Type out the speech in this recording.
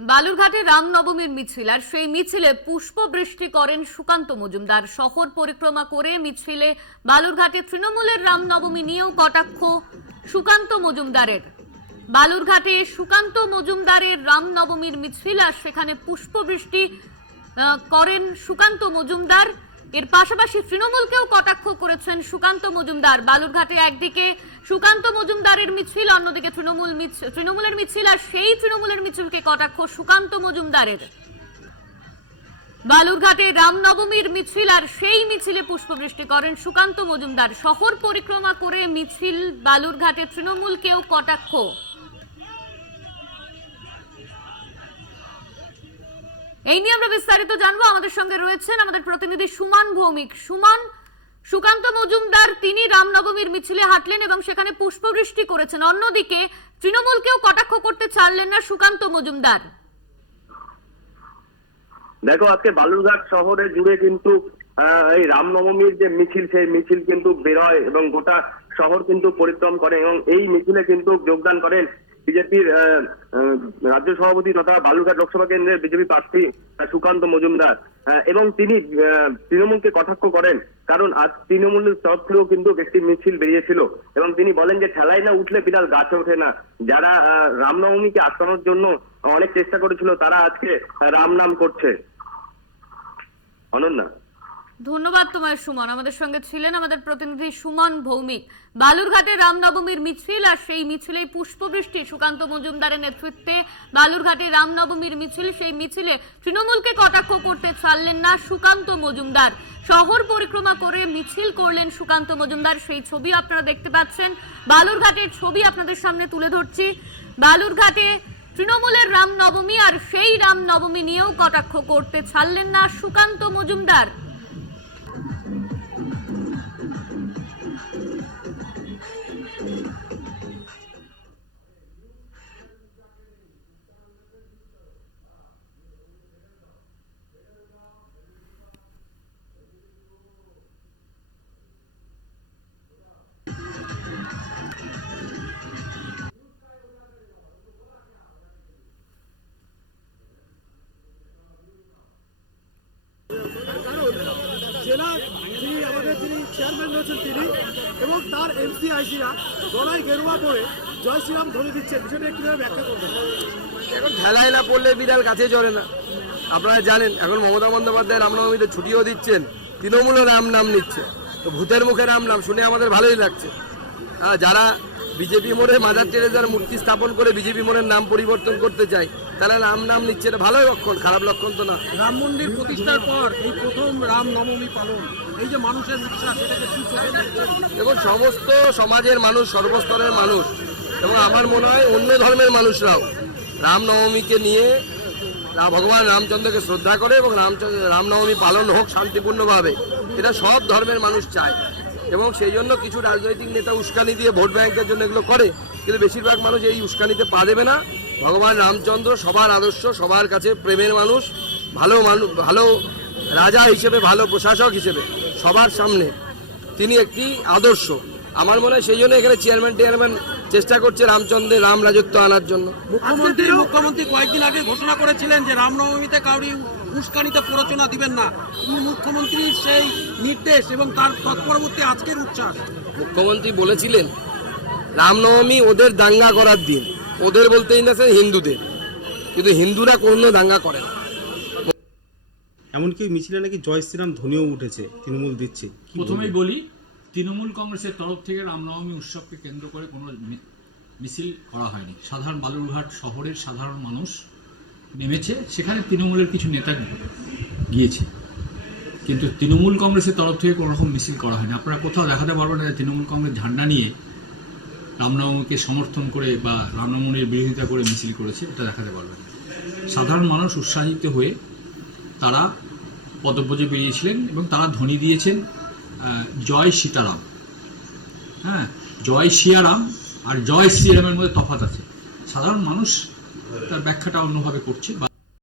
বালুরঘাটে রামনবমীর মিছিল আর সেই মিছিলে পুষ্পবৃষ্টি করেন সুকান্ত মজুমদার। শহর পরিক্রমা করে মিছিলে বালুরঘাটে তৃণমূলের রামনবমী নিয়েও কটাক্ষ সুকান্ত মজুমদারের। বালুরঘাটে সুকান্ত মজুমদারের রামনবমীর মিছিল আর সেখানে পুষ্পবৃষ্টি করেন সুকান্ত মজুমদার। এর পাশাপাশি তৃণমূলকেও কটাক্ষ করেছেন সুকান্ত মজুমদার। বালুরঘাটে একদিকে সুকান্ত মজুমদারের মিছিল, অন্যদিকে তৃণমূলের মিছিল আর সেই তৃণমূলের মিছিলকে কটাক্ষ সুকান্ত মজুমদারের। বালুরঘাটে রামনবমীর মিছিল আর সেই মিছিলে পুষ্পবৃষ্টি করেন সুকান্ত মজুমদার। শহর পরিক্রমা করে মিছিল, বালুরঘাটে তৃণমূলকেও কটাক্ষ। এই নিয়ে আমরা বিস্তারিত জানবো। আমাদের সঙ্গে রয়েছেন আমাদের প্রতিনিধি সুমন ভৌমিক। সুমন, সুকান্ত মজুমদার তিনি রামনবমীর মিছিলে হাঁটলেন এবং সেখানে পুষ্পবৃষ্টি করেছেন, অন্যদিকে তৃণমূলকেও কটাক্ষ করতে ছাড়লেন না সুকান্ত মজুমদার। দেখো, আজকে বালুরঘাট শহরে জুড়ে কিন্তু এই রামনবমীর যে মিছিল, সেই মিছিল কিন্তু বেরোয় এবং গোটা শহর কিন্তু পরিক্রম করে এবং এই মিছিলে কিন্তু যোগদান করেন বিজেপির রাজ্য সভাপতি তথা বালুরঘাট লোকসভা কেন্দ্রের বিজেপি প্রার্থী সুকান্ত মজুমদার। এবং তিনি তৃণমূলকে কটাক্ষ করেন, কারণ আজ তৃণমূলের তরফ থেকেও কিন্তু একটি মিছিল বেরিয়েছিল এবং তিনি বলেন যে ঠেলায় না উঠলে বিড়াল গাছে ওঠে না। যারা রামনবমীকে আটকানোর জন্য অনেক চেষ্টা করেছিল তারা আজকে রাম নাম করছে। অনন্যা, ধন্যবাদ তোমায় সুমন। আমাদের সঙ্গে ছিলেন আমাদের প্রতিনিধি সুমন ভৌমিক। বালুরঘাটে রামনবমীর মিছিল আর সেই মিছিলেই পুষ্পবৃষ্টি সুকান্ত মজুমদারের নেতৃত্বে বালুরঘাটে রামনবমীর মিছিল, সেই মিছিলে তৃণমূলকে কটাক্ষ করতে ছাড়লেন না সুকান্ত মজুমদার। শহর পরিক্রমা করে মিছিল করলেন সুকান্ত মজুমদার। সেই ছবি আপনারা দেখতে পাচ্ছেন, বালুরঘাটের ছবি আপনাদের সামনে তুলে ধরছি। বালুরঘাটে তৃণমূলের রামনবমী আর সেই রামনবমী নিয়েও কটাক্ষ করতে ছাড়লেন না সুকান্ত মজুমদার। জেলার যিনি আমাদের যিনি চেয়ারম্যান রয়েছেন তিনি এবং তার এমসিআইসিরা গলায় গেরুয়া পরে জয় শ্রীরাম ধ্বনি দিচ্ছে, বিষয়টা কিভাবে ব্যাখ্যা করবেন? এখন ঠেলায় না পড়লে বিড়াল গাছে চড়ে না। আপনারা জানেন এখন মমতা বন্দ্যোপাধ্যায় রামনবমীতে ছুটিও দিচ্ছেন, তৃণমূলও রাম নাম নিচ্ছে। তো ভূতের মুখে রাম নাম শুনে আমাদের ভালোই লাগছে। যারা বিজেপি মোড়ে মাদার টেরেসার মূর্তি স্থাপন করে বিজেপি মোড়ের নাম পরিবর্তন করতে চায় তারা রাম নাম নিচ্ছে, এটা ভালোই লক্ষণ, খারাপ লক্ষণ তো না। রাম মন্দির প্রতিষ্ঠার পর এই প্রথম রাম নবমী পালন, এই যে মানুষের উৎসাহ, সেটাকে কি চোখে দেখবেন? দেখুন, সমস্ত সমাজের মানুষ, সর্বস্তরের মানুষ এবং আমার মনে হয় অন্য ধর্মের মানুষরাও রামনবমীকে নিয়ে ভগবান রামচন্দ্রকে শ্রদ্ধা করে এবং রামনবমী পালন হোক শান্তিপূর্ণভাবে, এটা সব ধর্মের মানুষ চায়। এবং সেই জন্য কিছু রাজনৈতিক নেতা উস্কানি দিয়ে ভোট ব্যাংকের জন্য এগুলো করে, কিন্তু বেশিরভাগ মানুষ এই উস্কানিতে পা দেবে না। ভগবান রামচন্দ্র সবার আদর্শ, সবার কাছে প্রেমের মানুষ, ভালো রাজা হিসেবে, ভালো প্রশাসক হিসেবে সবার সামনে তিনি একটি আদর্শ। আমার মনে হয় সেই জন্য এখানে চেয়ারম্যান চেষ্টা করছে রামচন্দ্রের রাম রাজত্ব আনার জন্য। মুখ্যমন্ত্রী কয়েকদিন আগে ঘোষণা করেছিলেন যে রামনবমীতে কাউরি উস্কানিতে প্ররোচনা দিবেন না। মুখ্যমন্ত্রীর সেই নির্দেশ এবং তার তৎপরবর্তী আজকের উচ্ছ্বাস। মুখ্যমন্ত্রী বলেছিলেন রামনবমী ওদের দাঙ্গা করার দিন, ওদের বলতে হিন্দুদের, কিন্তু হিন্দুরা কোনো দাঙ্গা করে না। এমনকি মিছিলে নাকি জয় শ্রীরাম ধ্বনিও উঠেছে, তৃণমূল দিচ্ছে। প্রথমেই বলি, তৃণমূল কংগ্রেসের তরফ থেকে রামনবমী উৎসবকে কেন্দ্র করে কোনো মিছিল করা হয়নি। সাধারণ বালুরঘাট শহরের সাধারণ মানুষ নেমেছে, সেখানে তৃণমূলের কিছু নেতা গিয়েছে, কিন্তু তৃণমূল কংগ্রেসের তরফ থেকে কোনো রকম মিছিল করা হয়নি। আপনারা কোথাও দেখাতে পারবেন না যে তৃণমূল কংগ্রেস ঝান্ডা নিয়ে রামনবমীকে সমর্থন করে বা রামনবমীর বিরোধিতা করে মিছিল করেছে, এটা দেখাতে পারবেন। সাধারণ মানুষ উৎসাহিত হয়ে তারা পদব্রজে বেরিয়েছিলেন এবং তারা ধ্বনি দিয়েছেন জয় সীতারাম। হ্যাঁ, জয় সিয়ারাম আর জয় শ্রীরামের মধ্যে তফাৎ আছে। সাধারণ মানুষ তার ব্যাখ্যাটা অন্যভাবে করছে।